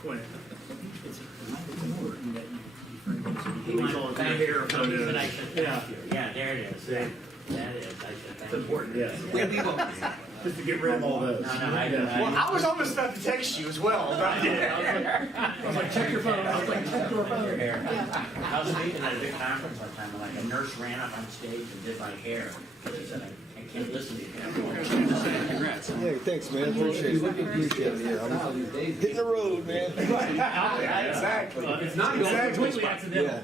Quinn. It's important that you He's on the hair photos. But I said, Yeah. thank you. Yeah, there it is. Yeah. That is. I said, thank It's you. important, yes. Yeah. Just to get rid of all those. No, I Well, I was almost about to text you as well. I was like, check your phone. I was like, check your phone. I was speaking at a big conference one time, and like a nurse ran up on stage and did my hair. She said, I can't listen to you. Congrats. Yeah, thanks, man. Appreciate it. Appreciate it. Yeah, I'm hitting the road, man. Exactly. It's not completely accidental.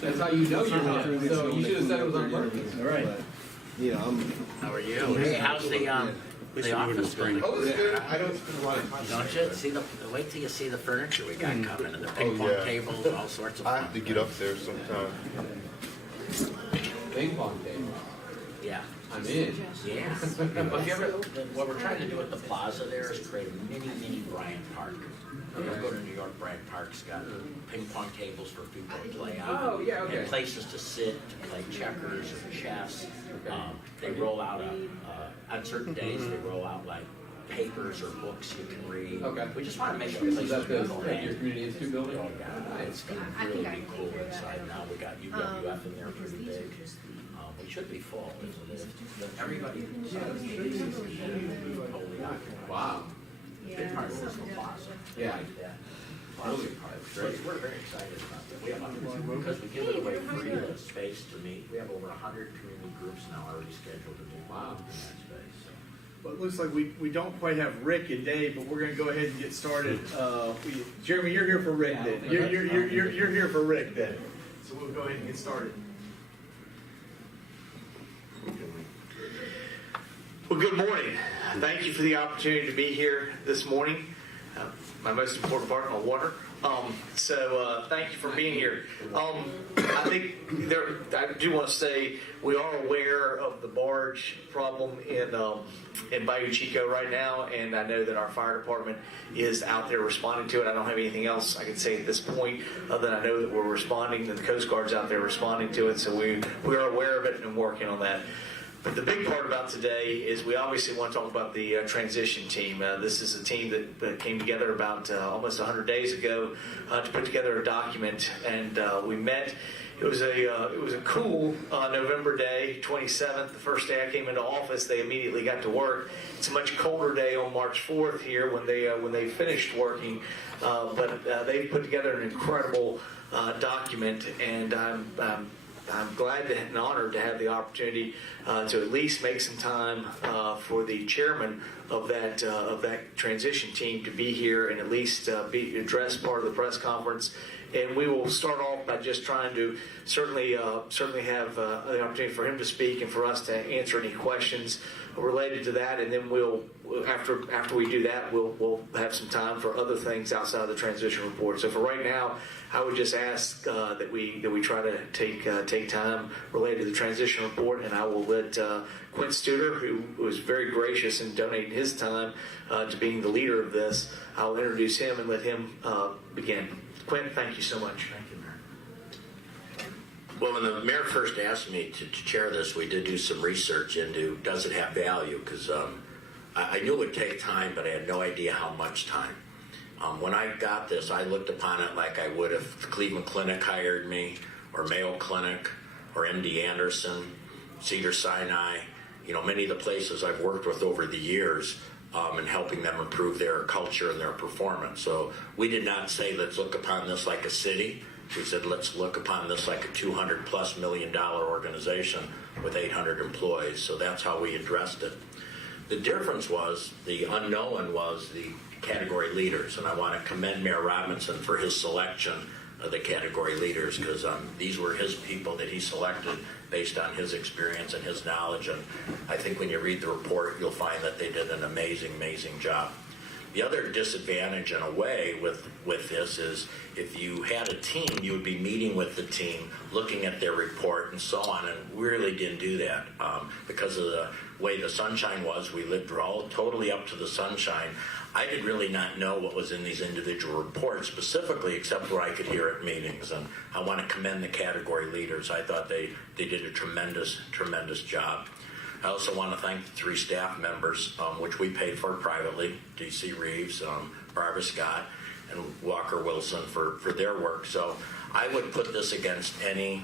That's how you know you're not. So you should have said it was on purpose. All right. Yeah, How are you? Hey, how's the office going? Oh, it's good. I don't spend a lot of time. Don't you see wait till you see the furniture we got coming and the ping pong yeah. tables, all sorts of I fun. have to get up there sometime. Ping pong table. Yeah. I'm in. Yeah. Well, if you ever, what we're trying to do at the plaza there is create a mini Bryant Park. You go to New York, Bryant Park's got ping pong tables for people to play on. Oh, yeah, okay. And places to sit, to play checkers or chess. They roll out, on certain days, they roll out like papers or books you can read. Okay. We just want to make a Is place that for people. your community institute building? Oh, yeah, it's going to really be cool inside. Now we got UWF in there pretty big. We should be full, isn't it? But everybody totally occupied. Wow. Big part of this plaza. Yeah. Like that. Plaza part. So we're very excited about that. We have, because we give it away free the space to meet. We have over 100 community groups now already scheduled to meet. Wow. In that space. So. Well, it looks like we don't quite have Rick and Dave, but we're gonna go ahead and get started. Jeremy, you're here for Rick then. You're here for Rick then. So we'll go ahead and get started. Well, good morning. Thank you for the opportunity to be here this morning. My most important part, my water. Thank you for being here. I think I do want to say we are aware of the barge problem in Bayou Chico right now, and I know that our fire department is out there responding to it. I don't have anything else I can say at this point other than I know that we're responding, and the Coast Guard's out there responding to it, so we are aware of it and working on that. But the big part about today is we obviously want to talk about the transition team. This is a team that came together about almost 100 days ago to put together a document, and we met. It was a cool November day, 27th, the first day I came into office. They immediately got to work. It's a much colder day on March 4th here when they finished working, but they put together an incredible document, and I'm glad and honored to have the opportunity to at least make some time for the chairman of that transition team to be here and at least address part of the press conference. And we will start off by just trying to certainly have the opportunity for him to speak and for us to answer any questions related to that. And then we'll after we do that, we'll have some time for other things outside of the transition report. So for right now, I would just ask that we try to take time related to the transition report, and I will let Quint Studer, who was very gracious in donating his time to being the leader of this, I'll introduce him and let him begin. Quint, thank you so much. Thank you, Mayor. Well, when the mayor first asked me to chair this, we did do some research into does it have value, because I knew it would take time, but I had no idea how much time. When I got this, I looked upon it like I would if Cleveland Clinic hired me, or Mayo Clinic, or MD Anderson, Cedars-Sinai, many of the places I've worked with over the years in helping them improve their culture and their performance. So we did not say let's look upon this like a city. We said let's look upon this like a $200+ million organization with 800 employees. So that's how we addressed it. The difference was, the unknown was the category leaders, and I want to commend Mayor Robinson for his selection of the category leaders, because these were his people that he selected based on his experience and his knowledge, and I think when you read the report, you'll find that they did an amazing job. The other disadvantage, in a way, with this is if you had a team, you would be meeting with the team, looking at their report and so on, and we really didn't do that because of the way the sunshine was. We lived all totally up to the sunshine. I did really not know what was in these individual reports specifically, except where I could hear at meetings, and I want to commend the category leaders. I thought they did a tremendous job. I also want to thank the 3 staff members, which we paid for privately, D.C. Reeves, Barbara Scott, and Walker Wilson for their work. So I would put this against any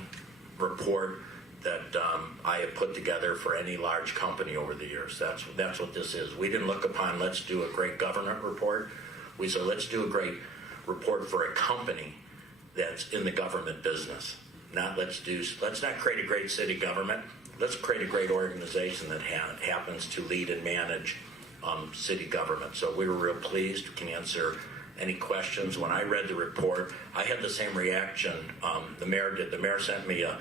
report that I have put together for any large company over the years. That's what this is. We didn't look upon, let's do a great government report. We said, let's do a great report for a company that's in the government business. Let's not create a great city government. Let's create a great organization that happens to lead and manage city government. So we were real pleased. We can answer any questions. When I read the report, I had the same reaction the mayor did. The mayor sent me a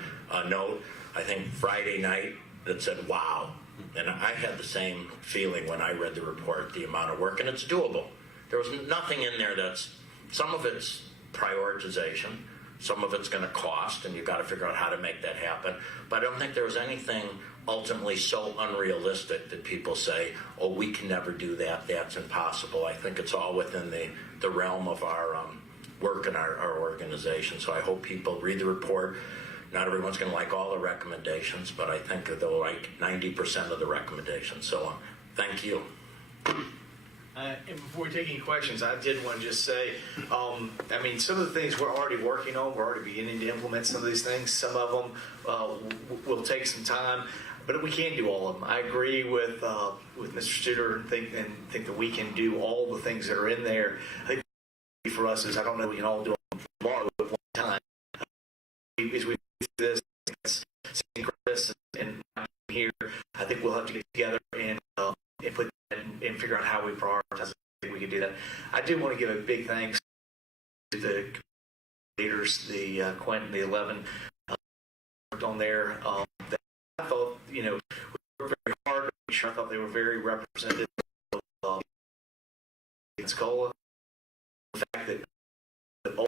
note, I think Friday night, that said, wow. And I had the same feeling when I read the report, the amount of work, and it's doable. There was nothing in there some of it's prioritization, some of it's going to cost, and you've got to figure out how to make that happen. But I don't think there was anything ultimately so unrealistic that people say, oh, we can never do that, that's impossible. I think it's all within the realm of our work in our organization. So I hope people read the report. Not everyone's going to like all the recommendations, but I think they'll like 90% of the recommendations. So thank you. And before we take any questions, I did want to just say, some of the things we're already working on, we're already beginning to implement some of these things. Some of them will take some time, but we can do all of them. I agree with Mr. Studer and think that we can do all the things that are in there. I think for us is, I don't know we can all do them tomorrow at one time. As we do this, seeing Chris and here, I think we'll have to get together and put and figure out how we prioritize. I think we can do that. I do want to give a big thanks to the leaders, the Quentin, the 11 worked on there. I thought, we worked very hard to make sure. I thought they were very representative of Pensacola. The fact that the older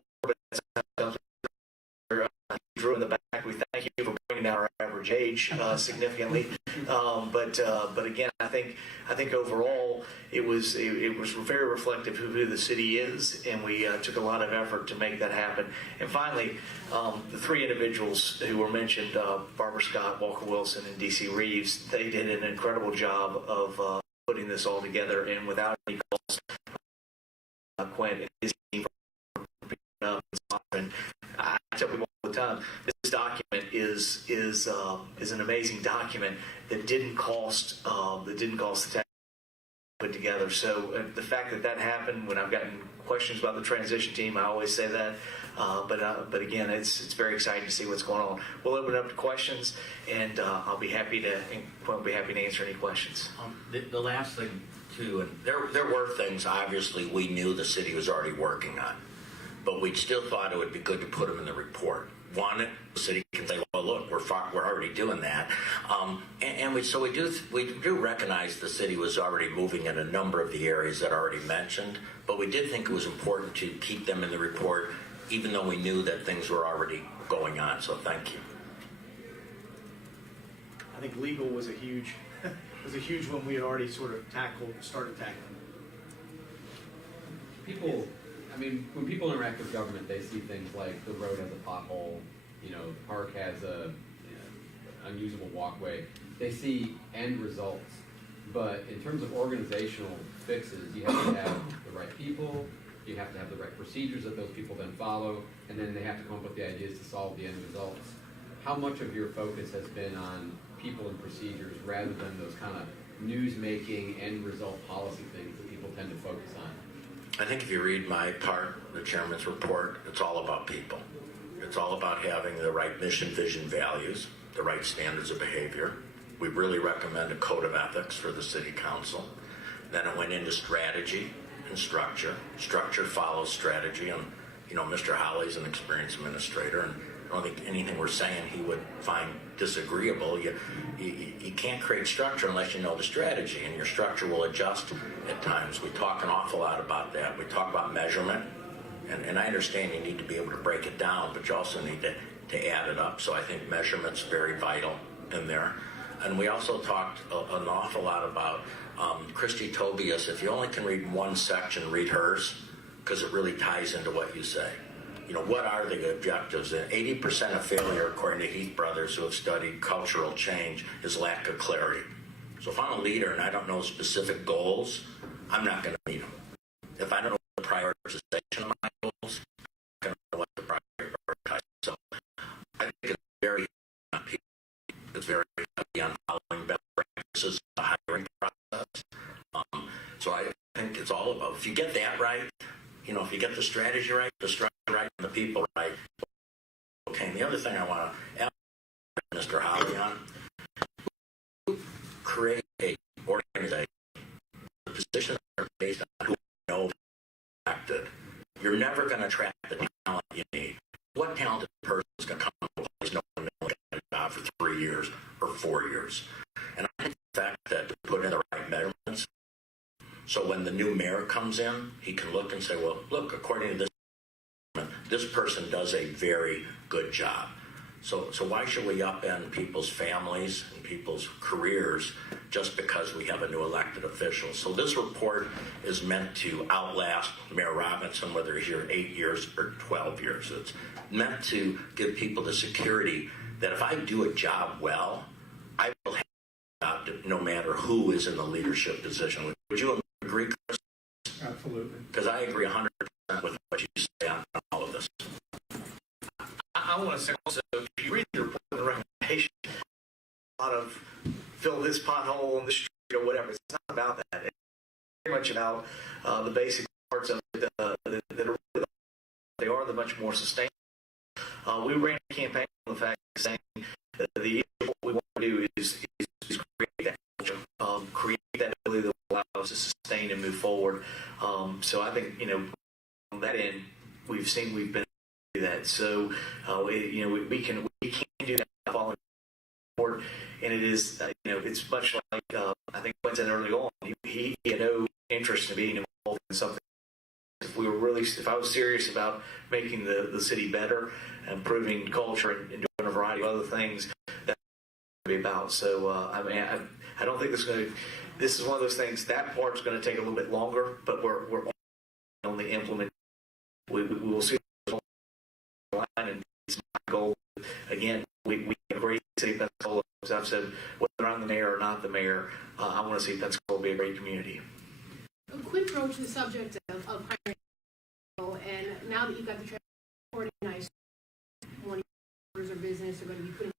drew in the back, we thank you for bringing down our average age significantly. But again, I think overall it was very reflective of who the city is, and we took a lot of effort to make that happen. And finally, the three individuals who were mentioned, Barbara Scott, Walker Wilson, and DC Reeves, they did an incredible job of putting this all together, and without any cost, Quinn and his team for picking up and I tell people all the time, this document is an amazing document that didn't cost the tax put together. So the fact that happened, when I've gotten questions about the transition team, I always say that. But again, it's very exciting to see what's going on. We'll open it up to questions, and I'll be happy to answer any questions. The last thing too, and there were things obviously we knew the city was already working on, but we still thought it would be good to put them in the report. One, the city can say, "Well, look, we're already doing that," we do recognize the city was already moving in a number of the areas that I already mentioned, but we did think it was important to keep them in the report, even though we knew that things were already going on. So, thank you. I think legal was a huge one we had already sort of started tackling. When people interact with government, they see things like the road has a pothole, the park has a unusable walkway. They see end results, but in terms of organizational fixes, you have to have the right people, you have to have the right procedures that those people then follow, and then they have to come up with the ideas to solve the end results. How much of your focus has been on people and procedures rather than those kind of news-making, end result policy things that people tend to focus on? I think if you read my part, the chairman's report, it's all about people. It's all about having the right mission, vision, values, the right standards of behavior. We really recommend a code of ethics for the city council. Then it went into strategy and structure. Structure follows strategy, and Mr. Holly's an experienced administrator, and I don't think anything we're saying he would find disagreeable. You can't create structure unless you know the strategy, and your structure will adjust at times. We talk an awful lot about that. We talk about measurement, and I understand you need to be able to break it down, but you also need to add it up. So I think measurement's very vital in there. And we also talked an awful lot about Christy Tobias. If you only can read one section, read hers, because it really ties into what you say. What are the objectives? And 80% of failure, according to Heath Brothers, who have studied cultural change, is lack of clarity. So if I'm a leader and I don't know specific goals, I'm not going to meet them. If I don't know what the prioritization of my goals. I don't know what to prioritize. So I think it's very heavy on following best practices, the hiring process. So I think it's all about, if you get that right, if you get the strategy right, the structure right, and the people right. Okay, and the other thing I want to ask Mr. Holly on, create a organization. The positions are based on who you know elected. You're never going to attract the talent you need. What talented person is going to come to a place no one knows a job for 3 years or 4 years? And I think the fact that to put in the right measurements, so when the new mayor comes in, he can look and say, well, look, according to this person does a very good job. So why should we upend people's families and people's careers just because we have a new elected official? So this report is meant to outlast Mayor Robinson, whether he's here 8 years or 12 years. It's meant to give people the security that if I do a job well, I will have a job no matter who is in the leadership position. Would you agree, Chris? Absolutely. Because I agree 100% with what you say on all of this. I want to say also, if you read the report and the recommendation, a lot of fill this pothole on the street or whatever. It's not about that. It's very much about the basic parts of it that are really, they are the much more sustainable. We ran a campaign on the fact of saying that the issue, what we want to do is create that culture, create that ability that will allow us to sustain and move forward. So I think, on that end, we've been able to do that. So, we can do that following report, and it is, it's much like I think Quinn said early on. He had no interest in being involved in something. If I was serious about making the city better, improving culture, and doing a variety of other things, that's what it's about. So, I don't think this is one of those things. That part's going to take a little bit longer, but we're on the implement. We will see the line, and it's my goal. Again, we have a great City of Pensacola. As I've said, whether I'm the mayor or not the mayor, I want to see Pensacola be a great community. A quick approach to the subject of primary, and now that you've got the transport organized, one of your orders of business are going to be putting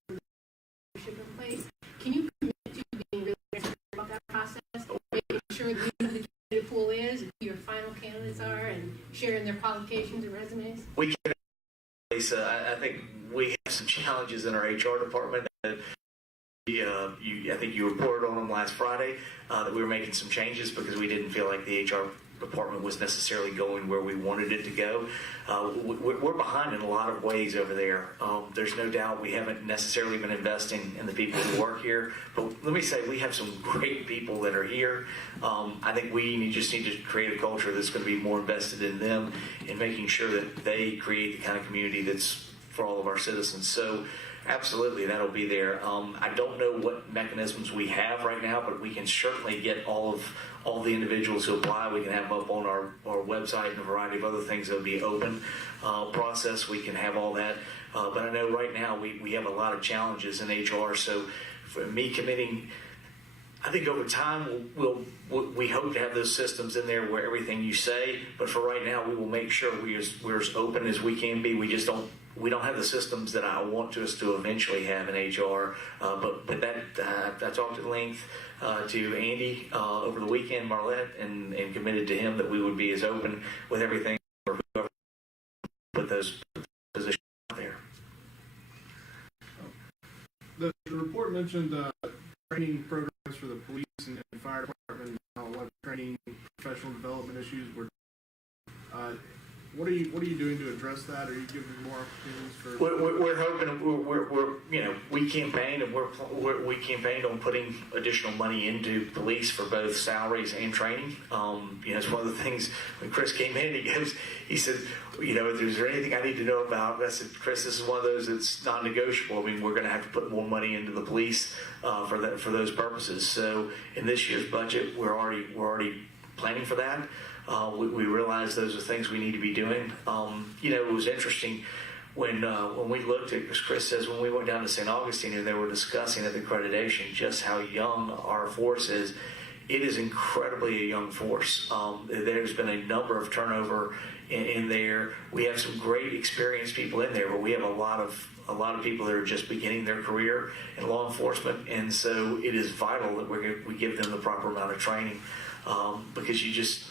leadership in place. Can you commit to being really transparent about that process, making sure that you know who the candidate pool is, who your final candidates are, and sharing their qualifications and resumes? We can, Lisa. I think we have some challenges in our HR department. I think you reported on them last Friday that we were making some changes because we didn't feel like the HR department was necessarily going where we wanted it to go. We're behind in a lot of ways over there. There's no doubt we haven't necessarily been investing in the people who work here. But let me say, we have some great people that are here. I think we just need to create a culture that's going to be more invested in them and making sure that they create the kind of community that's for all of our citizens. So absolutely, that'll be there. I don't know what mechanisms we have right now, but we can certainly get all the individuals who apply. We can have them up on our website and a variety of other things that will be open process. We can have all that. But I know right now we have a lot of challenges in HR. So for me committing, I think over time we hope to have those systems in there where everything you say. But for right now, we will make sure we're as open as we can be. We don't have the systems that I want us to eventually have in HR. But that I talked at length to Andy over the weekend, Marlette, and committed to him that we would be as open with everything for whoever put those positions out there. The report mentioned training programs for the police and fire department, a lot of training, professional development issues. What are you doing to address that? Are you giving more opportunities for? We're hoping we campaigned and we campaigned on putting additional money into police for both salaries and training. It's one of the things when Chris came in, he said, is there anything I need to know about? I said, Chris, this is one of those that's non-negotiable. I mean, we're going to have to put more money into the police for those purposes. So in this year's budget, we're already planning for that. We realize those are things we need to be doing. It was interesting when we looked at, as Chris says, when we went down to St. Augustine and they were discussing at the accreditation just how young our force is. it is incredibly a young force. There's been a number of turnover in there. We have some great experienced people in there, but we have a lot of people that are just beginning their career in law enforcement, and so it is vital that we give them the proper amount of training. Because you just,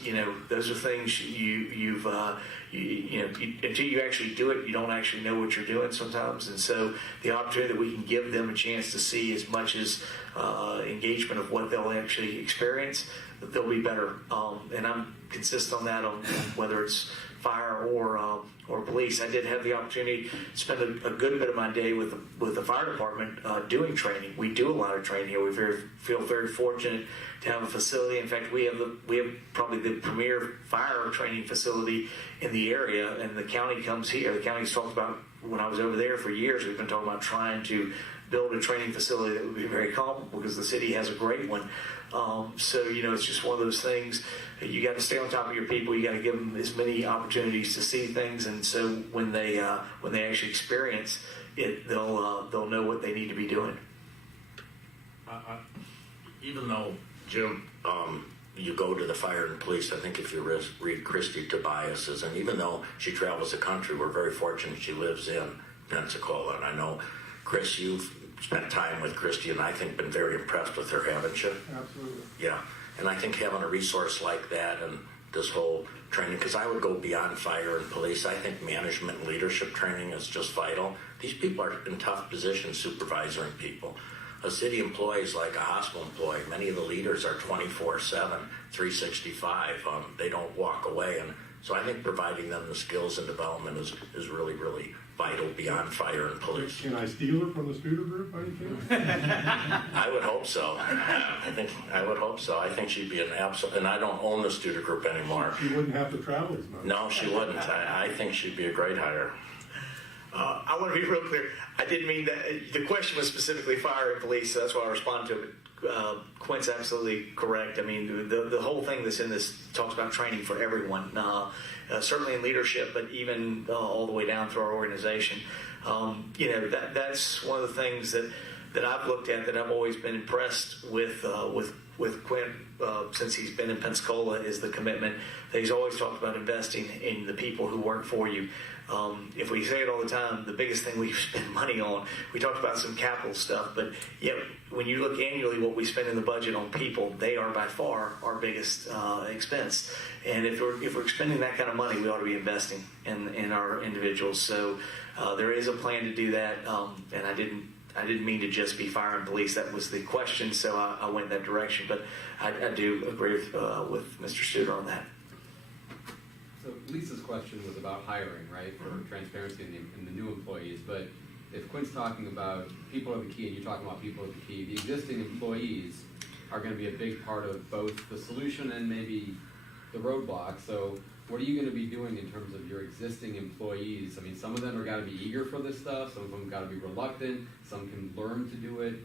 those are things until you actually do it, you don't actually know what you're doing sometimes. And so the opportunity that we can give them a chance to see as much as engagement of what they'll actually experience, that they'll be better. And I'm consistent on that, on whether it's fire or police. I did have the opportunity to spend a good bit of my day with the fire department doing training. We do a lot of training here. We feel very fortunate to have a facility. In fact, we have probably the premier fire training facility in the area, and the county comes here. The county's talked about, when I was over there for years, we've been talking about trying to build a training facility that would be very comparable, because the city has a great one. So it's just one of those things. You got to stay on top of your people. You got to give them as many opportunities to see things, and so when they actually experience it, they'll know what they need to be doing. Even though, Jim, you go to the fire and police, I think if you read Christy Tobias's, and even though she travels the country, we're very fortunate she lives in Pensacola. And I know, Chris, you've spent time with Christy, and I think been very impressed with her, haven't you? Absolutely. Yeah. And I think having a resource like that and this whole training, because I would go beyond fire and police. I think management and leadership training is just vital. These people are in tough positions supervising people. A city employee is like a hospital employee. Many of the leaders are 24/7, 365. They don't walk away. And so I think providing them the skills and development is really, really vital beyond fire and police. Can I steal her from the Studer Group by any chance? I would hope so. I would hope so. I think she'd be an absolute, and I don't own the Studer Group anymore. She wouldn't have to travel as much. No, she wouldn't. I think she'd be a great hire. I want to be real clear. I didn't mean that. The question was specifically fire and police, so that's why I responded to it. Quint's absolutely correct. I mean, the whole thing that's in this talks about training for everyone, certainly in leadership, but even all the way down through our organization. That's one of the things that I've looked at, that I've always been impressed with Quint since he's been in Pensacola, is the commitment that he's always talked about investing in the people who work for you. If we say it all the time, the biggest thing we spend money on, we talked about some capital stuff, but when you look annually what we spend in the budget on people, they are by far our biggest expense. And if we're spending that kind of money, we ought to be investing in our individuals. So there is a plan to do that, and I didn't mean to just be fire and police. That was the question, so I went that direction. But I do agree with Mr. Studer on that. So Lisa's question was about hiring, right, for transparency in the new employees. But if Quint's talking about people are the key, and you're talking about people are the key, the existing employees are going to be a big part of both the solution and maybe the roadblock. So what are you going to be doing in terms of your existing employees? I mean, some of them are got to be eager for this stuff. Some of them got to be reluctant. Some can learn to do it.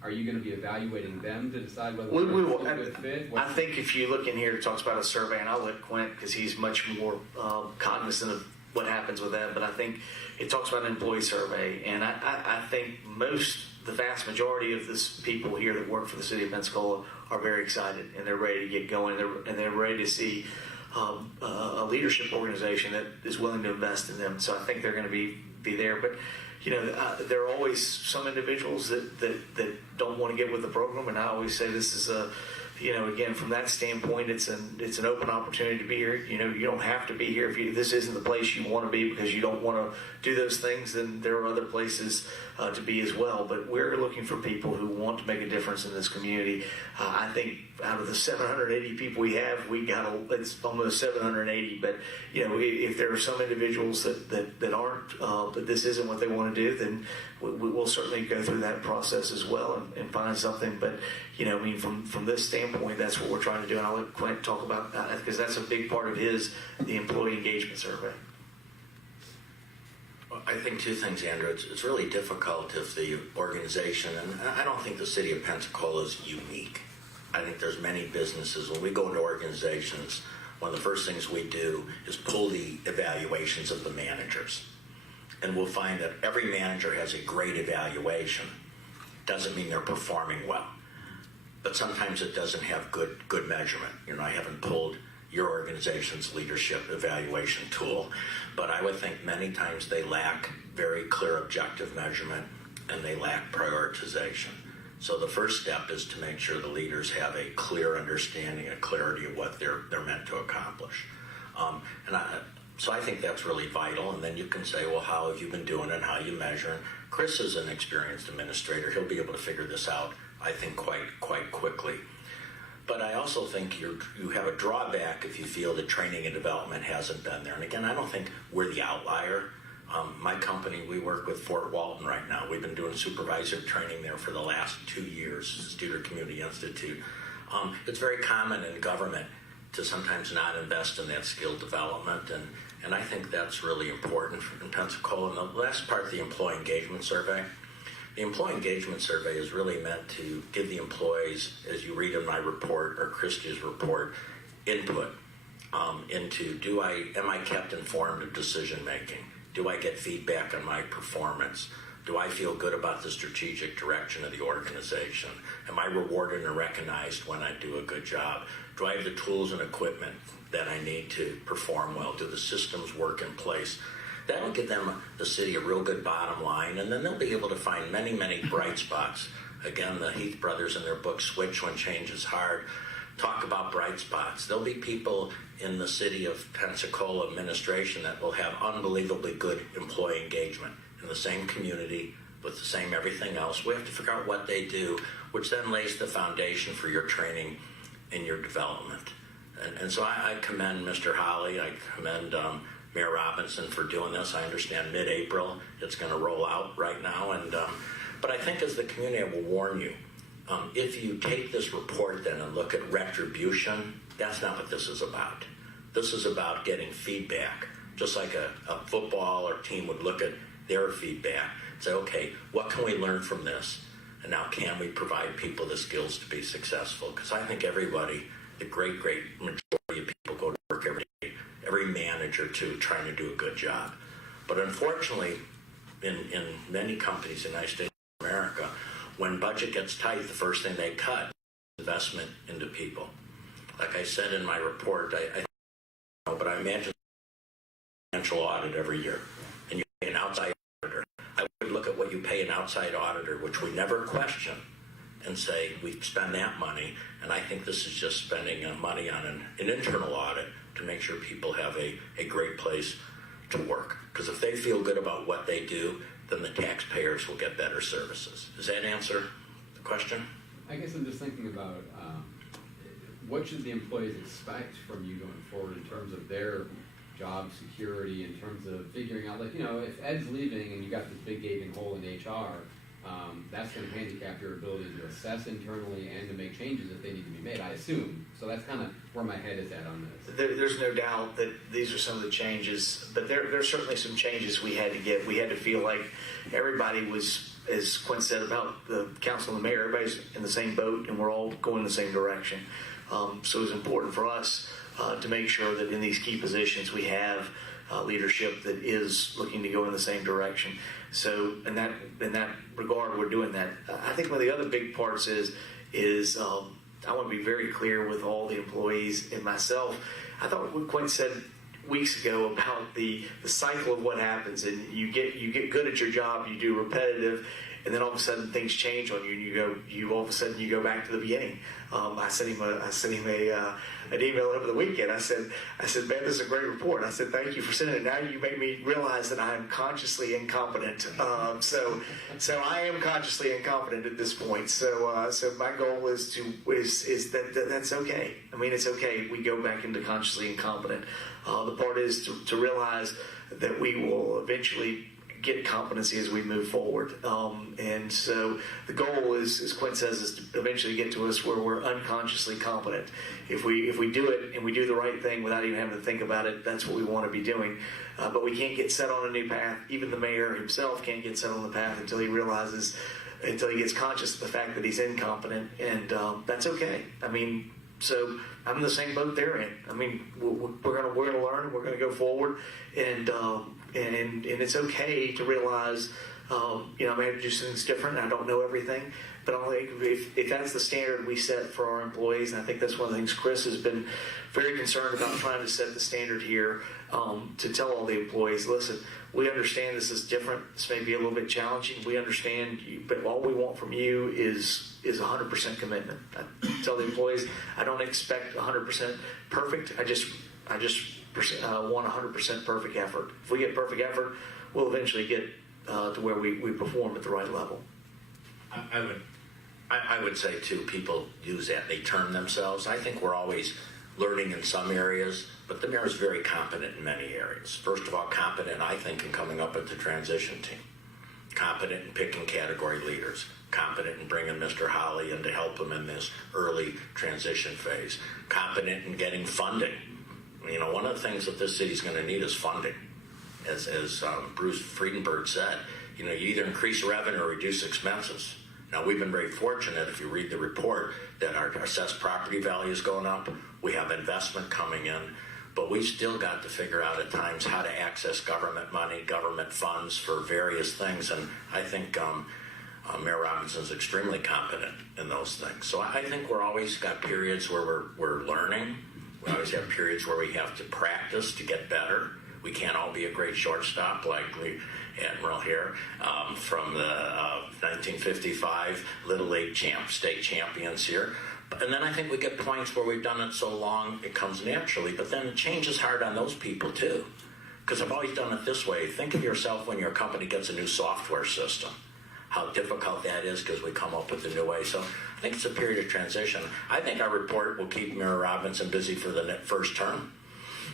Are you going to be evaluating them to decide whether they're a good fit? I think if you look in here, it talks about a survey, and I'll let Quint, because he's much more cognizant of what happens with that, but I think it talks about an employee survey, and I think the vast majority of this people here that work for the City of Pensacola are very excited, and they're ready to get going, and they're ready to see a leadership organization that is willing to invest in them. So I think they're going to be there. But there are always some individuals that don't want to get with the program, and I always say this is again, from that standpoint, it's an open opportunity to be here. You don't have to be here. If this isn't the place you want to be because you don't want to do those things, then there are other places to be as well. But we're looking for people who want to make a difference in this community. I think out of the 780 people we have, it's almost 780. But if there are some individuals that aren't, that this isn't what they want to do, then we'll certainly go through that process as well and find something. But from this standpoint, that's what we're trying to do. And I'll let Quint talk about that, because that's a big part of the employee engagement survey. I think two things, Andrew. It's really difficult if the organization, and I don't think the City of Pensacola is unique. I think there's many businesses. When we go into organizations, one of the first things we do is pull the evaluations of the managers. And we'll find that every manager has a great evaluation. Doesn't mean they're performing well. but sometimes it doesn't have good measurement. I haven't pulled your organization's leadership evaluation tool, but I would think many times they lack very clear objective measurement and they lack prioritization. So the first step is to make sure the leaders have a clear understanding, a clarity of what they're meant to accomplish. So I think that's really vital. And then you can say, well, how have you been doing it? How you measure it? Chris is an experienced administrator. He'll be able to figure this out, I think, quite quickly. But I also think you have a drawback if you feel that training and development hasn't been there. And again, I don't think we're the outlier. My company, we work with Fort Walton right now. We've been doing supervisor training there for the last 2 years, Studer Community Institute. It's very common in government to sometimes not invest in that skill development, and I think that's really important in Pensacola. And the last part, the employee engagement survey. The employee engagement survey is really meant to give the employees, as you read in my report or Christy's report, input into am I kept informed of decision making? Do I get feedback on my performance? Do I feel good about the strategic direction of the organization? Am I rewarded and recognized when I do a good job? Do I have the tools and equipment that I need to perform well? Do the systems work in place? That will give them, the city, a real good bottom line, and then they'll be able to find many, many bright spots. Again, the Heath brothers in their book, Switch When Change is Hard, talk about bright spots. There'll be people in the City of Pensacola administration that will have unbelievably good employee engagement in the same community with the same everything else. We have to figure out what they do, which then lays the foundation for your training and your development. And so I commend Mr. Holly. I commend Mayor Robinson for doing this. I understand mid-April it's going to roll out right now. But I think as the community, I will warn you, if you take this report then and look at retribution, that's not what this is about. This is about getting feedback, just like a football or team would look at their feedback and say, okay, what can we learn from this? And now can we provide people the skills to be successful? Because I think everybody, the great majority of people go to work every day, every manager too, trying to do a good job. But unfortunately, in many companies in the United States of America, when budget gets tight, the first thing they cut is investment into people. Like I said in my report, but I imagine financial audit every year, and you pay an outside auditor. I would look at what you pay an outside auditor, which we never question, and say, we spend that money, and I think this is just spending money on an internal audit to make sure people have a great place to work. Because if they feel good about what they do, then the taxpayers will get better services. Does that answer the question? I guess I'm just thinking about what should the employees expect from you going forward in terms of their job security, in terms of figuring out, if Ed's leaving and you got this big gaping hole in HR, that's going to handicap your ability to assess internally and to make changes if they need to be made, I assume. So that's kind of where my head is at on this. There's no doubt that these are some of the changes, but there's certainly some changes we had to get. We had to feel like everybody was, as Quinn said about the council and the mayor, everybody's in the same boat and we're all going in the same direction. So it's important for us to make sure that in these key positions we have leadership that is looking to go in the same direction. So in that regard, we're doing that. I think one of the other big parts is I want to be very clear with all the employees and myself. I thought what Quinn said weeks ago about the cycle of what happens, and you get good at your job, you do repetitive, and then all of a sudden things change on you, and you all of a sudden you go back to the beginning. I sent him an email over the weekend. I said, man, this is a great report. I said, thank you for sending it. Now you make me realize that I am consciously incompetent. So I am consciously incompetent at this point. So my goal is that's okay. I mean, it's okay. We go back into consciously incompetent. The part is to realize that we will eventually get competency as we move forward. And so the goal is, as Quinn says, is to eventually get to us where we're unconsciously competent. If we do it and we do the right thing without even having to think about it, that's what we want to be doing. But we can't get set on a new path. Even the mayor himself can't get set on the path until he gets conscious of the fact that he's incompetent, and that's okay. I mean, so I'm in the same boat they're in. I mean, we're gonna learn. We're gonna go forward, and it's okay to realize I may have to do some things different. I don't know everything, but I think if that's the standard we set for our employees, and I think that's one of the things Chris has been very concerned about, trying to set the standard here, to tell all the employees, listen, we understand this is different. This may be a little bit challenging. We understand you, but all we want from you is 100% commitment. I tell the employees, I don't expect 100% perfect. I just want 100% perfect effort. If we get perfect effort, we'll eventually get to where we perform at the right level. I would say too, people use that, they term themselves. I think we're always learning in some areas, but the mayor is very competent in many areas. First of all, competent, I think, in coming up with the transition team. Competent in picking category leaders. Competent in bringing Mr. Holly in to help him in this early transition phase. Competent in getting funding. One of the things that this city's going to need is funding. As Bruce Friedenberg said, you either increase revenue or reduce expenses. Now, we've been very fortunate, if you read the report, that our assessed property value is going up. We have investment coming in, but we've still got to figure out at times how to access government money, government funds for various things. And I think Mayor Robinson's extremely competent in those things. So I think we're always got periods where we're learning. We always have periods where we have to practice to get better. We can't all be a great shortstop like Admiral here from the 1955 Little League state champions here. And then I think we get points where we've done it so long it comes naturally, but then change is hard on those people too. Because I've always done it this way. Think of yourself when your company gets a new software system. How difficult that is because we come up with a new way. So I think it's a period of transition. I think our report will keep Mayor Robinson busy for the first term.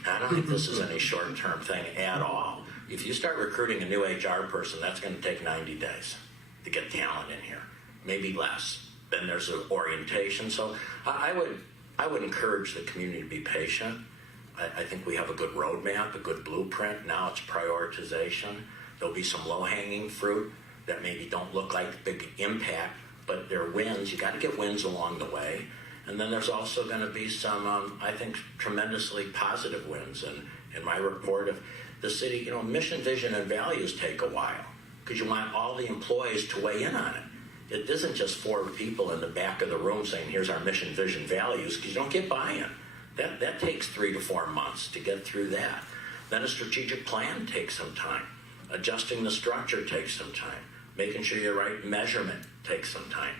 I don't think this is any short-term thing at all. If you start recruiting a new HR person, that's going to take 90 days to get talent in here, maybe less. Then there's an orientation. So I would encourage the community to be patient. I think we have a good roadmap, a good blueprint. Now it's prioritization. There'll be some low-hanging fruit that maybe don't look like big impact, but they're wins. You got to get wins along the way. And then there's also going to be some, I think, tremendously positive wins. And in my report of the city, mission, vision, and values take a while because you want all the employees to weigh in on it. It isn't just 4 people in the back of the room saying, here's our mission, vision, values, because you don't get buy-in. That takes 3 to 4 months to get through that. Then a strategic plan takes some time. Adjusting the structure takes some time. Making sure you're right measurement takes some time.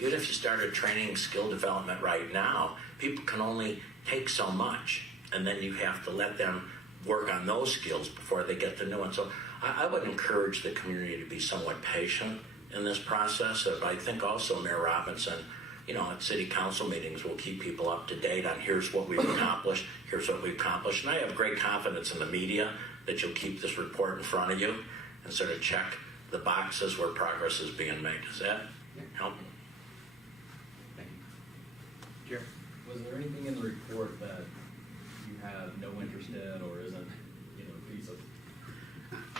Even if you started training skill development right now, people can only take so much, and then you have to let them work on those skills before they get the new ones. So I would encourage the community to be somewhat patient in this process. I think also Mayor Robinson, at city council meetings, will keep people up to date on here's what we've accomplished, here's what we've accomplished. And I have great confidence in the media that you'll keep this report in front of you and sort of check the boxes where progress is being made. Does that help? Thank you. Chair? Was there anything in the report that you have no interest in or isn't, a piece of?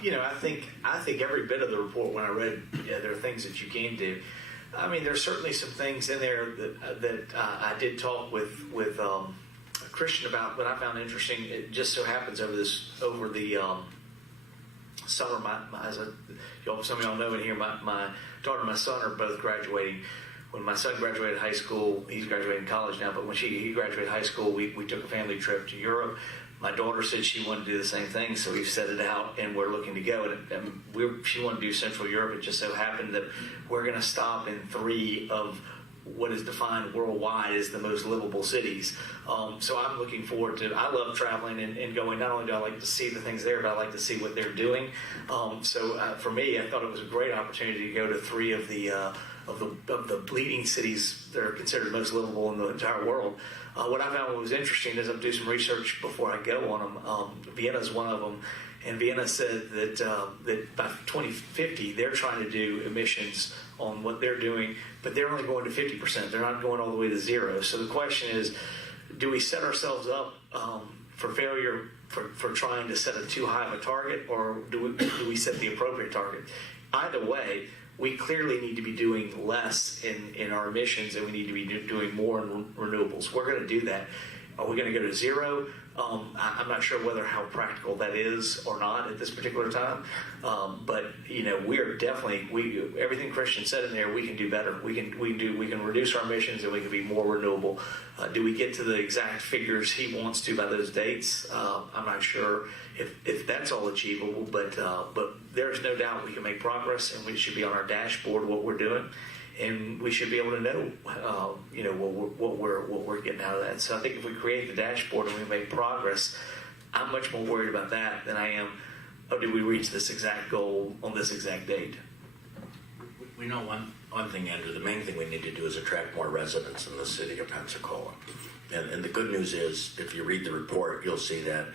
I think every bit of the report, when I read, there are things that you can do. I mean, there's certainly some things in there that I did talk with Christian about, but I found interesting. It just so happens over the summer, some of y'all know in here, my daughter and my son are both graduating. When my son graduated high school, he's graduating college now, but when he graduated high school, we took a family trip to Europe. My daughter said she wanted to do the same thing, so we've set it out and we're looking to go. And she wanted to do Central Europe. It just so happened that we're going to stop in 3 of what is defined worldwide as the most livable cities. So I'm looking forward to. I love traveling and going. Not only do I like to see the things there, but I like to see what they're doing. So for me, I thought it was a great opportunity to go to 3 of the leading cities that are considered most livable in the entire world. What I found was interesting is I'm doing some research before I go on them. Vienna is one of them, and Vienna said that by 2050 they're trying to do emissions on what they're doing, but they're only going to 50%. They're not going all the way to 0. So the question is, do we set ourselves up for failure for trying to set a too high of a target, or do we set the appropriate target? Either way, we clearly need to be doing less in our emissions, and we need to be doing more in renewables. We're going to do that. Are we going to go to 0? I'm not sure whether how practical that is or not at this particular time. But we are definitely everything Christian said in there. We can do better. We can reduce our emissions and we can be more renewable. Do we get to the exact figures he wants to by those dates? I'm not sure if that's all achievable. But there's no doubt we can make progress, and we should be on our dashboard what we're doing. And we should be able to know, what we're getting out of that. So I think if we create the dashboard and we make progress, I'm much more worried about that than I am, did we reach this exact goal on this exact date? We know one thing, Andrew. The main thing we need to do is attract more residents in the city of Pensacola. And the good news is, if you read the report, you'll see that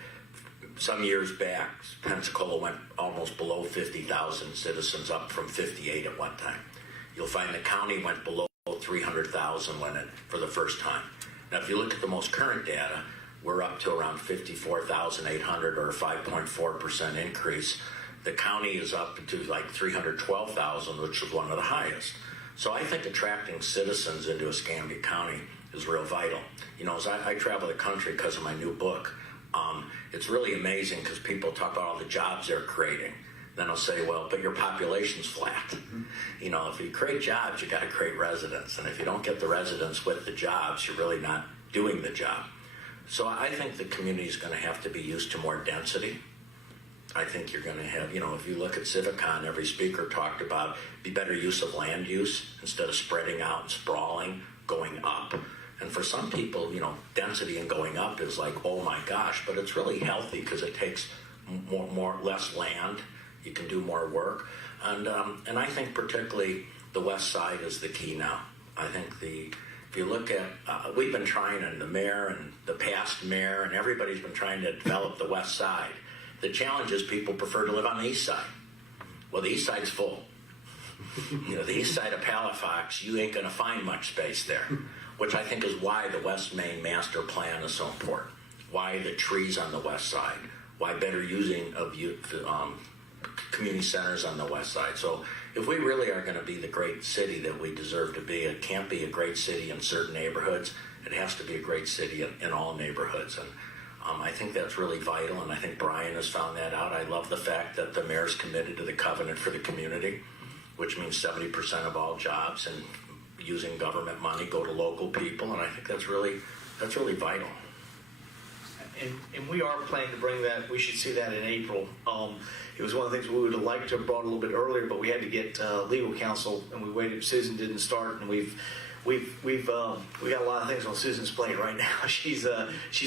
some years back, Pensacola went almost below 50,000 citizens, up from 58 at one time. You'll find the county went below 300,000 for the first time. Now, if you look at the most current data, we're up to around 54,800, or a 5.4% increase. The county is up to like 312,000, which is one of the highest. So I think attracting citizens into Escambia County is real vital. As I travel the country because of my new book, it's really amazing because people talk about all the jobs they're creating. Then I'll say, well, but your population's flat. If you create jobs, you got to create residents. And if you don't get the residents with the jobs, you're really not doing the job. So I think the community is going to have to be used to more density. I think you're going to have, if you look at CivicCon, every speaker talked about be better use of land use instead of spreading out and sprawling, going up. And for some people, density and going up is like, oh my gosh, but it's really healthy because it takes less land. You can do more work, and I think particularly the west side is the key now. I think if you look at, we've been trying, and the mayor and the past mayor and everybody's been trying to develop the west side. The challenge is people prefer to live on the east side. Well, the east side's full. The east side of Halifax, you ain't going to find much space there, which I think is why the West Main Master Plan is so important. Why the trees on the west side. Why better using of community centers on the west side. So if we really are going to be the great city that we deserve to be, it can't be a great city in certain neighborhoods. It has to be a great city in all neighborhoods. And I think that's really vital, and I think Brian has found that out. I love the fact that the mayor's committed to the covenant for the community, which means 70% of all jobs and using government money go to local people, and I think that's really vital. And we are planning to bring that. We should see that in April. It was one of the things we would have liked to have brought a little bit earlier, but we had to get legal counsel, and we waited. Susan didn't start, and we got a lot of things on Susan's plate right now. She's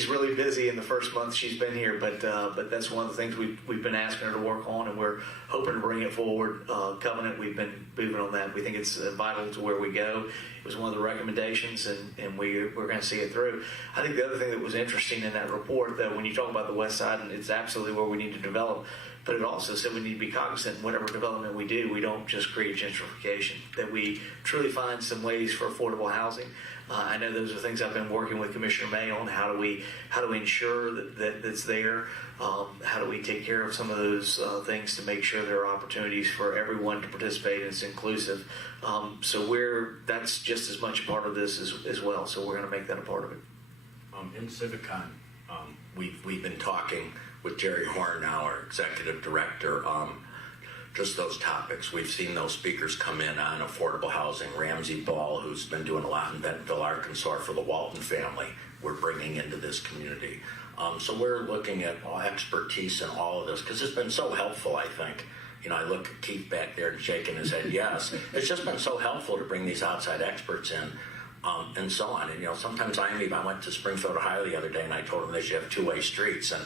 really busy in the first month she's been here, but that's one of the things we've been asking her to work on, and we're hoping to bring it forward. Covenant, we've been moving on that. We think it's vital to where we go. It was one of the recommendations, and we're going to see it through. I think the other thing that was interesting in that report, that when you talk about the west side, and it's absolutely where we need to develop, but it also said we need to be cognizant in whatever development we do, we don't just create gentrification, that we truly find some ways for affordable housing. I know those are things I've been working with Commissioner May on. How do we ensure that it's there? How do we take care of some of those things to make sure there are opportunities for everyone to participate and it's inclusive? So that's just as much a part of this as well. So we're going to make that a part of it. In CivicCon, we've been talking with Jerry Horn, now our executive director, just those topics. We've seen those speakers come in on affordable housing. Ramsey Ball, who's been doing a lot in Bentonville, Arkansas for the Walton family, we're bringing into this community. So we're looking at expertise in all of this because it's been so helpful, I think. I look at Keith back there and shaking his head, yes. It's just been so helpful to bring these outside experts in. And so on. And, sometimes I went to Springfield, Ohio the other day, and I told them they should have two-way streets. And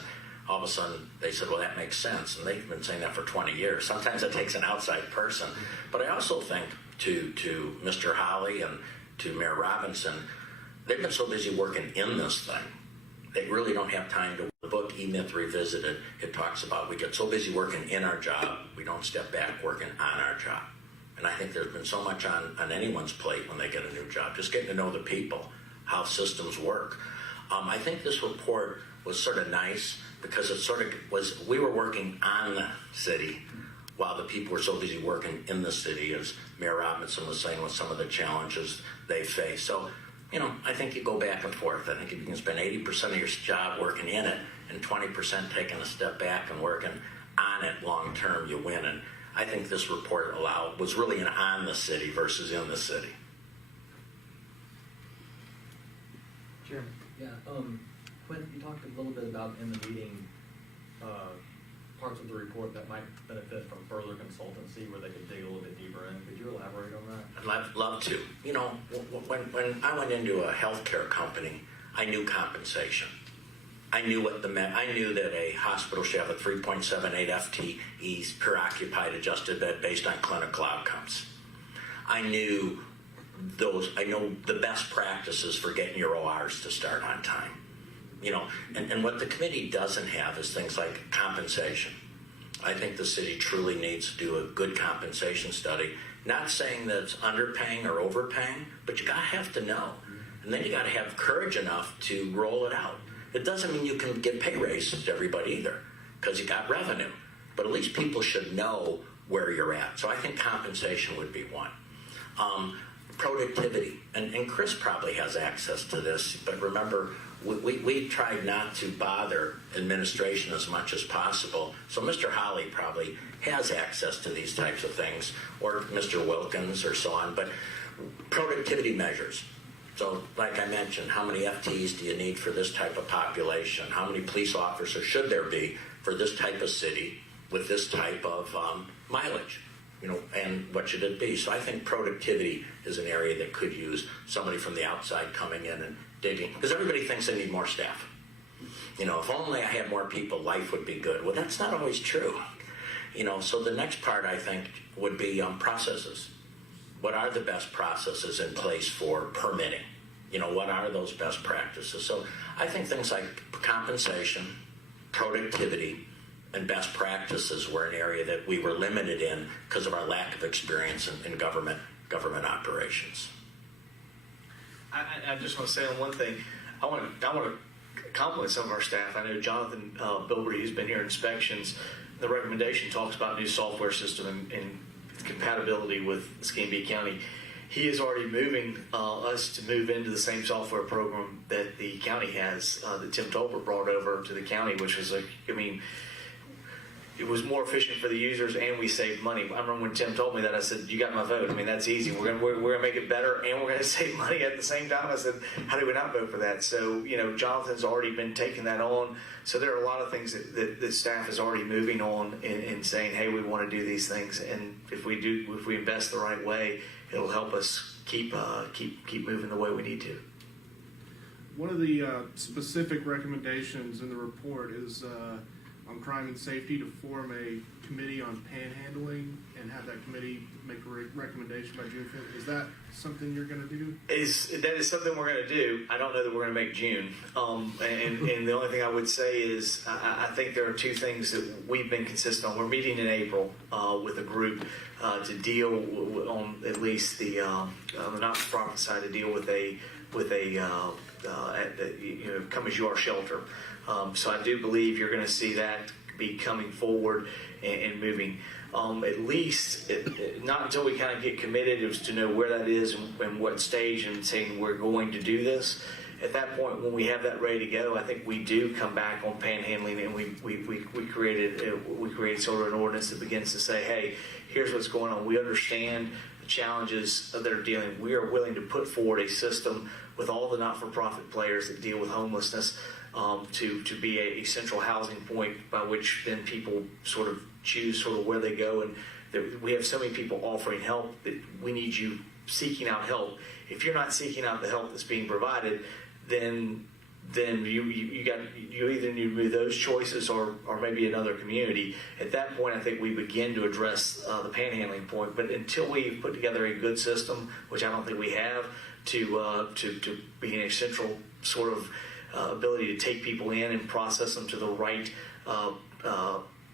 all of a sudden, they said, well, that makes sense. And they've been saying that for 20 years. Sometimes it takes an outside person. But I also think to Mr. Holly and to Mayor Robinson, they've been so busy working in this thing. They really don't have time to. The book, E-Myth Revisited, it talks about we get so busy working in our job, we don't step back working on our job. And I think there's been so much on anyone's plate when they get a new job, just getting to know the people, how systems work. I think this report was sort of nice because it sort of was, we were working on the city while the people were so busy working in the city, as Mayor Robinson was saying, with some of the challenges they face. So I think you go back and forth. I think if you can spend 80% of your job working in it and 20% taking a step back and working on it long term, you win. And I think this report was really an on the city versus in the city. Chairman. Yeah, Quinn, you talked a little bit about in the meeting, parts of the report that might benefit from further consultancy where they could dig a little bit deeper in. Could you elaborate on that? I'd love to. When I went into a healthcare company, I knew compensation. I knew what I knew that a hospital should have a 3.78 FTEs per occupied adjusted bed based on clinical outcomes. I know the best practices for getting your ORs to start on time. And what the committee doesn't have is things like compensation. I think the city truly needs to do a good compensation study. Not saying that it's underpaying or overpaying, but you gotta have to know. And then you gotta have courage enough to roll it out. It doesn't mean you can give pay raises to everybody either, because you got revenue. But at least people should know where you're at. So I think compensation would be one. Productivity, and Chris probably has access to this, but remember, we tried not to bother administration as much as possible. So Mr. Holly probably has access to these types of things, or Mr. Wilkins or so on, but productivity measures. So like I mentioned, how many FTEs do you need for this type of population? How many police officers should there be for this type of city with this type of mileage? And what should it be? So I think productivity is an area that could use somebody from the outside coming in and digging, because everybody thinks they need more staff. If only I had more people, life would be good. Well, that's not always true. So the next part, I think, would be processes. What are the best processes in place for permitting? What are those best practices? So I think things like compensation, productivity, and best practices were an area that we were limited in because of our lack of experience in government operations. I just want to say on one thing. I want to compliment some of our staff. I know Jonathan Bilbrey, who's been here in inspections. The recommendation talks about new software system and compatibility with Escambia County. He is already moving us to move into the same software program that the county has, that Tim Tolbert brought over to the county, which was it was more efficient for the users, and we saved money. I remember when Tim told me that, I said, "You got my vote. That's easy. We're gonna make it better, and we're gonna save money at the same time." I said, "How do we not vote for that?" So Jonathan's already been taking that on. So there are a lot of things that the staff is already moving on and saying, "Hey, we want to do these things," and if we invest the right way, it'll help us keep moving the way we need to. One of the specific recommendations in the report is on crime and safety to form a committee on panhandling and have that committee make a recommendation by June 5th. Is that something you're going to do? That is something we're going to do. I don't know that we're going to make June. And the only thing I would say is I think there are two things that we've been consistent on. We're meeting in April with a group to deal on at least the not-for-profit side, to deal with a come as you are shelter. So I do believe you're going to see that be coming forward and moving. At least, not until we kind of get committed as to know where that is and what stage, and saying we're going to do this. At that point, when we have that ready to go, I think we do come back on panhandling, and we created sort of an ordinance that begins to say, hey, here's what's going on. We understand the challenges that are dealing. We are willing to put forward a system with all the not-for-profit players that deal with homelessness to be a central housing point by which then people sort of choose sort of where they go. And we have so many people offering help that we need you seeking out help. If you're not seeking out the help that's being provided, then you either need to move those choices or maybe another community. At that point, I think we begin to address the panhandling point. But until we put together a good system, which I don't think we have, to be in a central sort of ability to take people in and process them to the right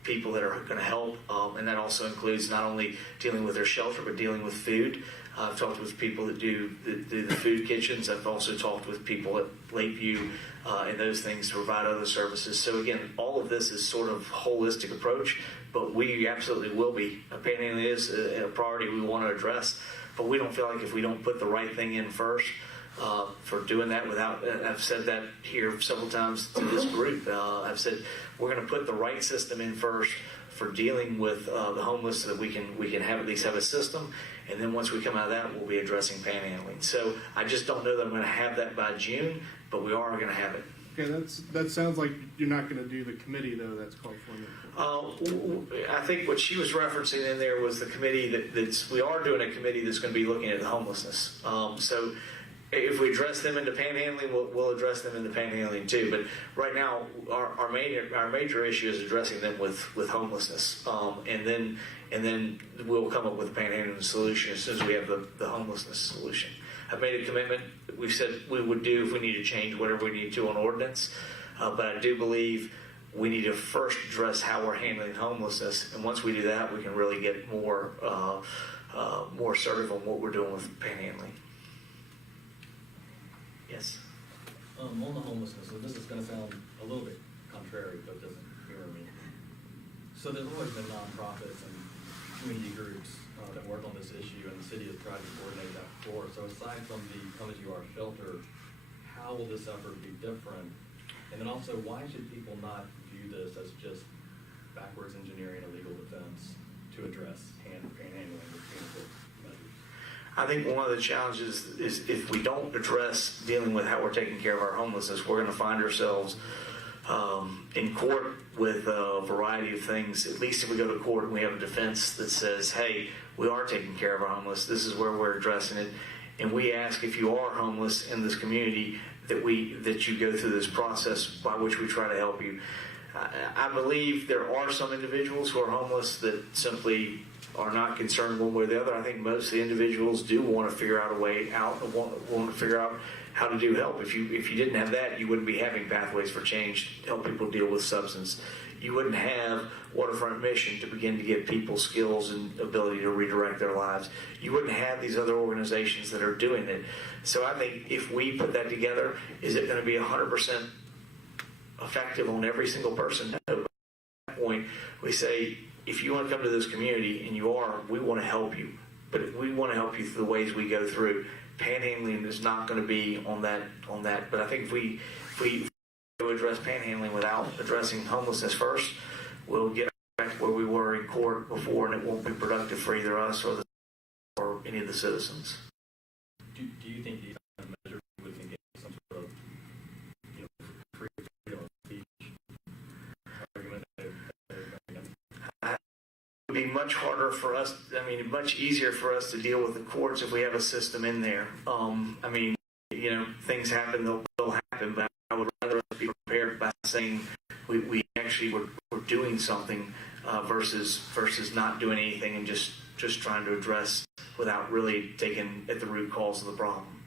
people that are going to help, and that also includes not only dealing with their shelter but dealing with food. I've talked with people that do the food kitchens. I've also talked with people at Lakeview and those things to provide other services. So again, all of this is sort of holistic approach, but we absolutely will be. Panhandling is a priority we want to address, but we don't feel like if we don't put the right thing in first, for doing that without, I've said that here several times to this group. I've said we're going to put the right system in first for dealing with the homeless so that we can have at least have a system. And then once we come out of that, we'll be addressing panhandling. So I just don't know that I'm going to have that by June, but we are going to have it. Okay, that sounds like you're not going to do the committee though. That's called for. I think what she was referencing in there was the committee we are doing a committee that's going to be looking at the homelessness. So if we address them into panhandling, we'll address them into panhandling too. But right now, our major issue is addressing them with homelessness, and then we'll come up with a panhandling solution as soon as we have the homelessness solution. I've made a commitment. We said we would do if we need to change whatever we need to on ordinance, but I do believe we need to first address how we're handling homelessness, and once we do that, we can really get more assertive on what we're doing with panhandling. Yes. On the homelessness, and this is going to sound a little bit contrary, but doesn't hear me. So there's always been nonprofits and community groups that work on this issue, and the city has tried to coordinate that before. So aside from the Come As You Are shelter, how will this effort be different? And then also, why should people not view this as just backwards engineering a legal defense to address panhandling with punitive measures? I think one of the challenges is if we don't address dealing with how we're taking care of our homelessness, we're going to find ourselves in court with a variety of things. At least if we go to court and we have a defense that says, hey, we are taking care of our homeless, this is where we're addressing it, and we ask if you are homeless in this community that you go through this process by which we try to help you. I believe there are some individuals who are homeless that simply are not concerned one way or the other. I think most of the individuals do want to figure out a way out, want to figure out how to do help. If you didn't have that, you wouldn't be having Pathways for Change to help people deal with substance. You wouldn't have Waterfront Mission to begin to give people skills and ability to redirect their lives. You wouldn't have these other organizations that are doing it. So I think if we put that together, is it going to be 100% effective on every single person? No. At that point, we say, if you want to come to this community, and you are, we want to help you. But we want to help you through the ways we go through. Panhandling is not going to be on that. But I think if we address panhandling without addressing homelessness first, we'll get back to where we were in court before, and it won't be productive for either us or any of the citizens. Do you think these measures would engage some sort of freedom of speech argument? It would be much harder for us, much easier for us to deal with the courts if we have a system in there. Things happen, they'll happen, but I would rather us be prepared by saying we actually were doing something versus not doing anything and just trying to address without really taking at the root cause of the problem.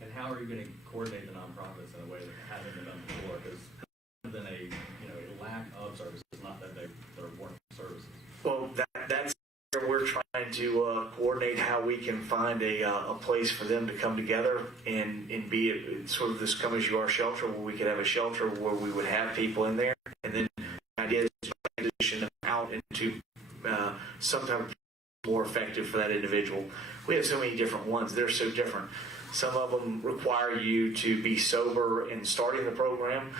And how are you going to coordinate the nonprofits in a way that hasn't been done before? Because other than a lack of services, not that there weren't services. Well, that's where we're trying to coordinate how we can find a place for them to come together and be sort of this Come As You Are shelter, where we could have a shelter where we would have people in there, and then the idea is to transition them out into some type of more effective for that individual. We have so many different ones. They're so different. Some of them require you to be sober in starting the program.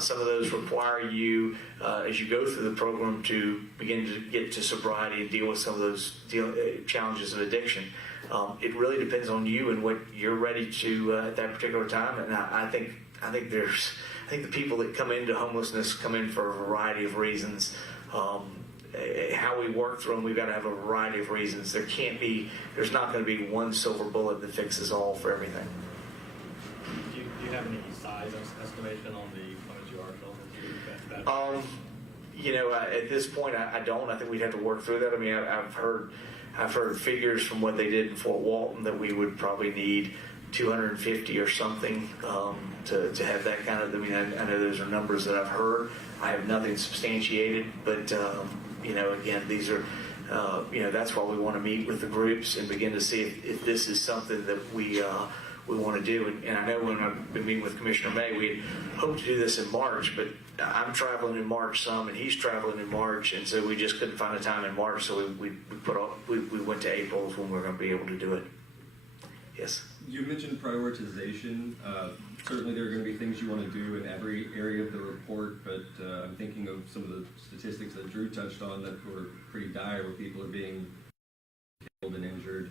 Some of those require you, as you go through the program, to begin to get to sobriety and deal with some of those challenges of addiction. It really depends on you and what you're ready to at that particular time. And I think the people that come into homelessness come in for a variety of reasons. How we work through them, we've got to have a variety of reasons. There's not going to be one silver bullet that fixes all for everything. Do you have any size estimation on the Come As You Are shelter? At this point, I don't. I think we'd have to work through that. I've heard figures from what they did in Fort Walton that we would probably need 250 or something to have that kind of. I know those are numbers that I've heard. I have nothing substantiated, but again, these are. That's why we want to meet with the groups and begin to see if this is something that we want to do. And I know when I've been meeting with Commissioner May, we hoped to do this in March, but I'm traveling in March some, and he's traveling in March, and so we just couldn't find a time in March. So we went to April when we were going to be able to do it. Yes. You mentioned prioritization. Certainly there are going to be things you want to do in every area of the report, but I'm thinking of some of the statistics that Drew touched on that were pretty dire, where people are being killed and injured.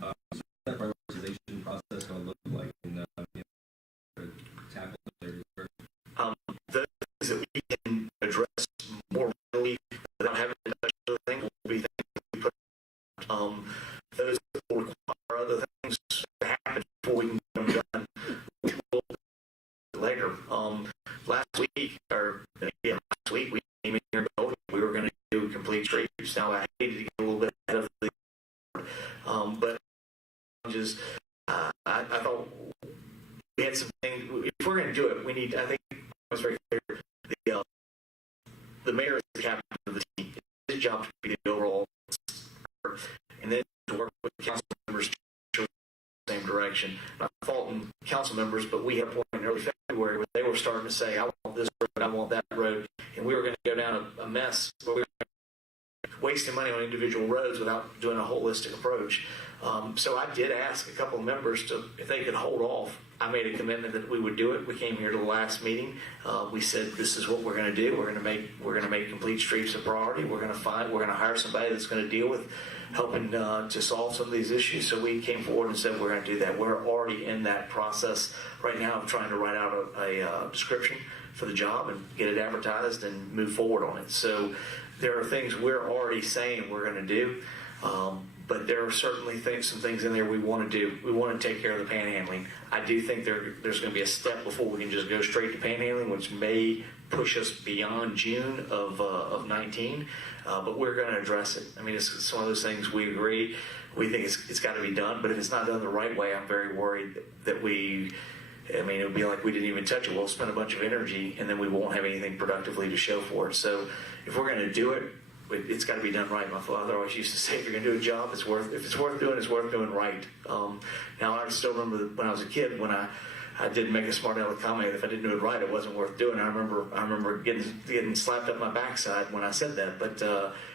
So what's that prioritization process going to look like in to tackle those areas first? The things that we can address more readily without having to touch other things will be things that we put those that will require other things to happen before we can get them done. We will later. Last week we came in here and we were going to do complete streets. Now I hated to get a little bit ahead of the but just I thought we had some things. If we're going to do it, we need. I think it was very clear. The mayor is the captain of the team. It's his job to be the overall, and then to work with the council members to go the same direction. Not faulting council members, but we had a point in early February where they were starting to say, "I want this road, I want that road," and we were going to go down a mess where we were wasting money on individual roads without doing a holistic approach. So I did ask a couple of members if they could hold off. I made a commitment that we would do it. We came here to the last meeting. We said this is what we're going to do. We're going to make complete streets a priority. We're going to hire somebody that's going to deal with helping to solve some of these issues. So we came forward and said we're going to do that. We're already in that process right now of trying to write out a description for the job and get it advertised and move forward on it. So there are things we're already saying we're going to do. But there are certainly some things in there we want to do. We want to take care of the panhandling. I do think there's going to be a step before we can just go straight to panhandling, which may push us beyond June of 19. But we're going to address it. I mean, it's one of those things we agree. We think it's got to be done. But if it's not done the right way, I'm very worried that it would be like we didn't even touch it. We'll spend a bunch of energy, and then we won't have anything productively to show for it. So if we're going to do it, it's got to be done right. My father always used to say, if you're going to do a job, if it's worth doing, it's worth doing right. Now, I still remember when I was a kid, when I didn't make a smart aleck comment, if I didn't do it right, it wasn't worth doing. I remember getting slapped up my backside when I said that. But,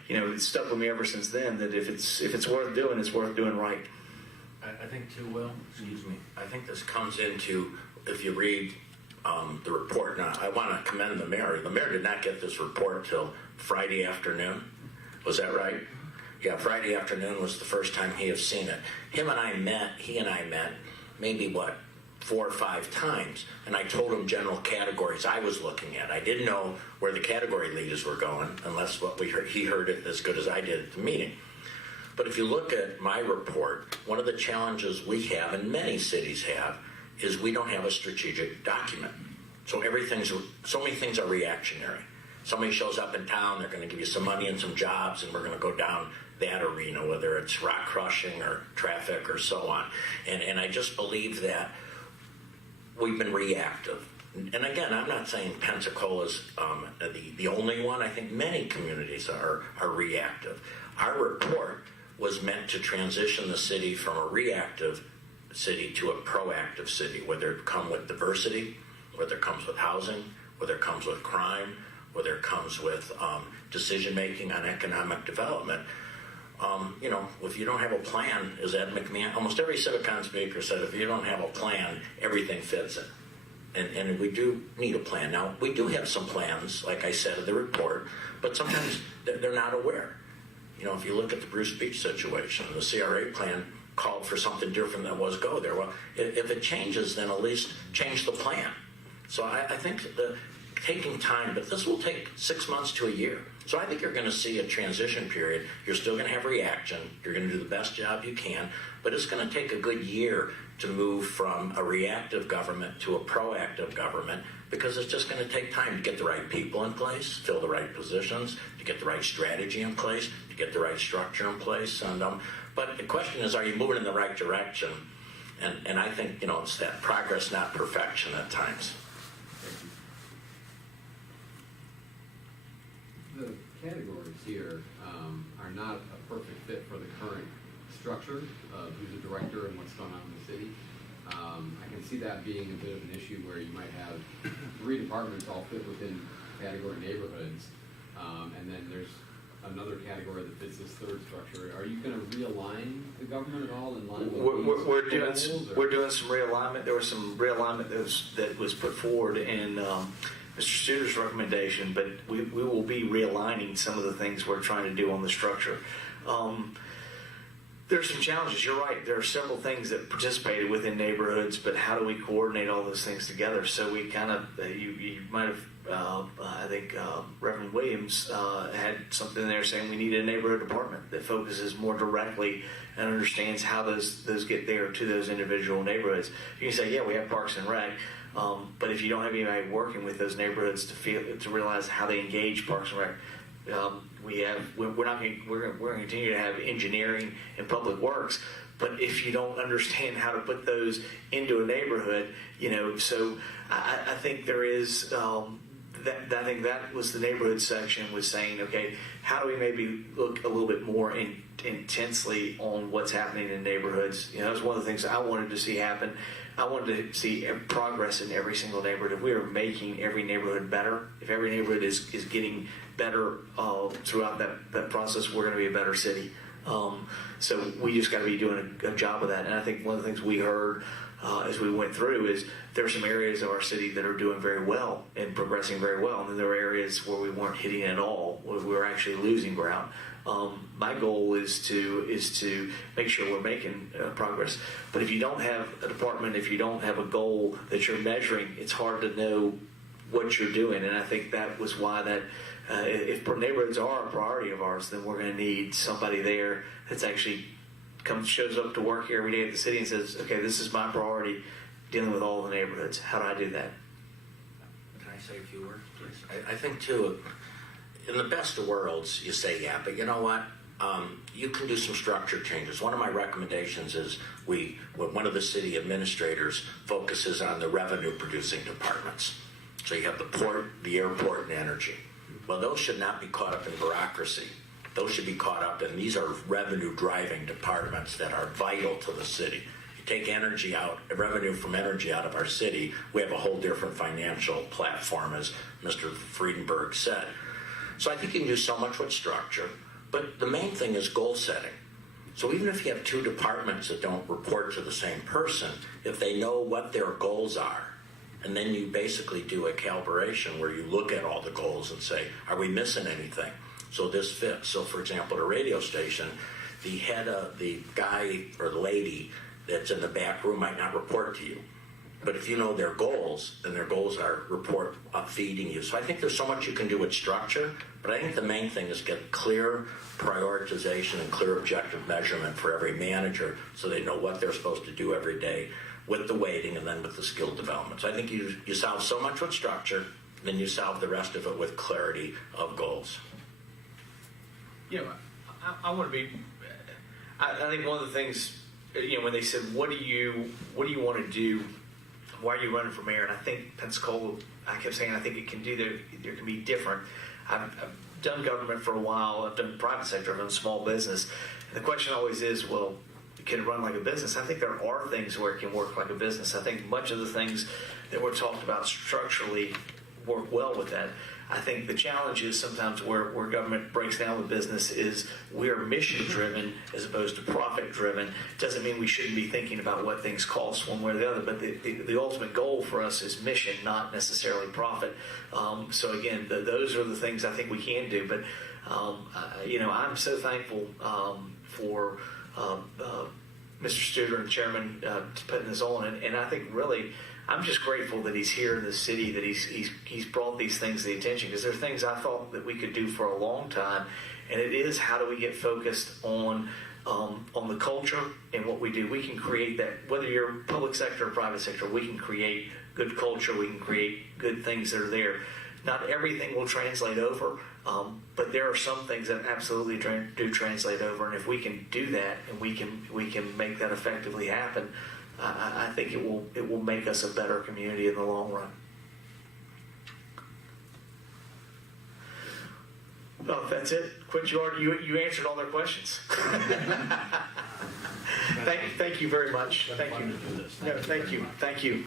it's stuck with me ever since then, that if it's worth doing, it's worth doing right. I think too, Will, excuse me, I think this comes into, if you read the report. Now, I want to commend the mayor. The mayor did not get this report till Friday afternoon. Was that right? Yeah, Friday afternoon was the first time he has seen it. He and I met maybe 4 or 5 times, and I told him general categories I was looking at. I didn't know where the category leaders were going, unless what we heard, he heard it as good as I did at the meeting. But if you look at my report, one of the challenges we have, and many cities have, is we don't have a strategic document. So many things are reactionary. Somebody shows up in town, they're going to give you some money and some jobs, and we're going to go down that arena, whether it's rock crushing or traffic or so on. And I just believe that we've been reactive. And again, I'm not saying Pensacola's the only one. I think many communities are reactive. Our report was meant to transition the city from a reactive city to a proactive city, whether it comes with diversity, whether it comes with housing, whether it comes with crime, whether it comes with decision-making on economic development. If you don't have a plan, as Ed McMahon, almost every Civicon speaker said, if you don't have a plan, everything fits it. And we do need a plan. Now, we do have some plans, like I said in the report, but sometimes they're not aware. If you look at the Bruce Beach situation, the CRA plan called for something different than was go there. Well, if it changes, then at least change the plan. So I think taking time, but this will take 6 months to a year. So I think you're going to see a transition period. You're still going to have reaction. You're going to do the best job you can, but it's going to take a good year to move from a reactive government to a proactive government, because it's just going to take time to get the right people in place, fill the right positions, to get the right strategy in place, to get the right structure in place. But the question is, are you moving in the right direction? And I think, it's that progress, not perfection at times. The categories here are not a perfect fit for the current structure of who's a director and what's going on in the city. I can see that being a bit of an issue where you might have 3 departments all fit within category neighborhoods, and then there's another category that fits this third structure. Are you going to realign the government at all in line with We're these doing goals, some, or- we're doing some realignment. There was some realignment that was put forward in Mr. Studer's recommendation, but we will be realigning some of the things we're trying to do on the structure. There's some challenges. You're right. There are several things that participated within neighborhoods, but how do we coordinate all those things together? So we kind of, you might have, I think Reverend Williams had something there saying we need a neighborhood department that focuses more directly and understands how those get there to those individual neighborhoods. You can say, yeah, we have Parks and Rec, but if you don't have anybody working with those neighborhoods to realize how they engage Parks and Rec, we're going to continue to have engineering and public works, but if you don't understand how to put those into a neighborhood, so I think there is I think that was the neighborhood section was saying, okay, how do we maybe look a little bit more intensely on what's happening in neighborhoods? That was one of the things I wanted to see happen. I wanted to see progress in every single neighborhood. If we are making every neighborhood better, if every neighborhood is getting better throughout that process, we're going to be a better city. So we just got to be doing a job of that. And I think one of the things we heard as we went through is there are some areas of our city that are doing very well and progressing very well. And then there were areas where we weren't hitting it at all, where we were actually losing ground. My goal is to make sure we're making progress. But if you don't have a department, if you don't have a goal that you're measuring, it's hard to know what you're doing. And I think that was why that if neighborhoods are a priority of ours, then we're going to need somebody there that's actually shows up to work here every day at the city and says, okay, this is my priority, dealing with all the neighborhoods. How do I do that? Can I say a few words, please? I think, too, in the best of worlds, you say, yeah, but you know what? You can do some structure changes. One of my recommendations is one of the city administrators focuses on the revenue-producing departments. So you have the port, the airport, and energy. Well, those should not be caught up in bureaucracy. Those should be caught up in, these are revenue-driving departments that are vital to the city. You take energy out, revenue from energy out of our city, we have a whole different financial platform, as Mr. Friedenberg said. So I think you can do so much with structure, but the main thing is goal setting. So even if you have two departments that don't report to the same person, if they know what their goals are, and then you basically do a calibration where you look at all the goals and say, are we missing anything? So this fits. So for example, at a radio station, the guy or lady that's in the back room might not report to you. But if you know their goals, then their goals are feeding you. So I think there's so much you can do with structure, but I think the main thing is get clear prioritization and clear objective measurement for every manager so they know what they're supposed to do every day with the weighting and then with the skill development. So I think you solve so much with structure, then you solve the rest of it with clarity of goals. I want to be. I think one of the things, when they said, "What do you want to do? Why are you running for mayor?" And I think Pensacola, I kept saying, I think it can do there can be different. I've done government for a while. I've done private sector. I've done small business. And the question always is, well, can it run like a business? I think there are things where it can work like a business. I think much of the things that were talked about structurally work well with that. I think the challenge is sometimes where government breaks down with business is we're mission driven as opposed to profit driven. Doesn't mean we shouldn't be thinking about what things cost one way or the other, but the ultimate goal for us is mission, not necessarily profit. So again, those are the things I think we can do. But I'm so thankful for Mr. Studer and Chairman putting this on, and I think really, I'm just grateful that he's here in the city, that he's brought these things to the attention, because there are things I thought that we could do for a long time, and it is how do we get focused on the culture and what we do. We can create that, whether you're public sector or private sector, we can create good culture, we can create good things that are there. Not everything will translate over, but there are some things that absolutely do translate over, and if we can do that and we can make that effectively happen, I think it will make us a better community in the long run. Well, if that's it, Quint, you answered all their questions. Thank you very much. Thank you. Fun to do this. No, thank you.